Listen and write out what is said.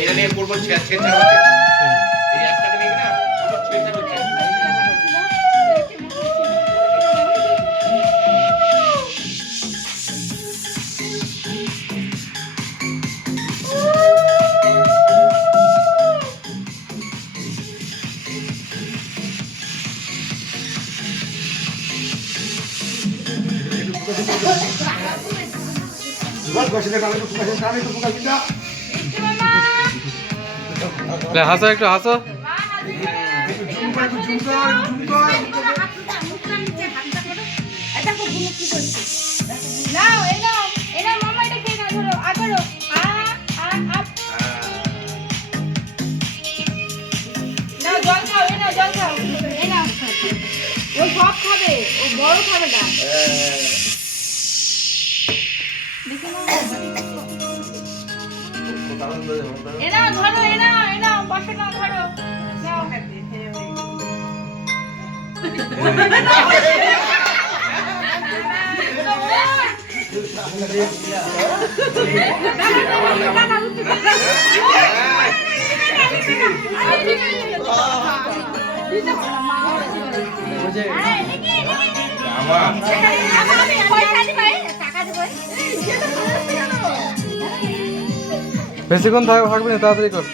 এটা নিয়ে করবো ছেঁচা এই একটাকে নিয়ে না ছেঁচা হচ্ছে। হাসো একটু হাসো। ও সব খাবে, ও বড় খাবে না। এনা ধরো, এনা বসে না ধরো। নাও। বেশিক্ষণ থাকবে না, তাড়াতাড়ি কর।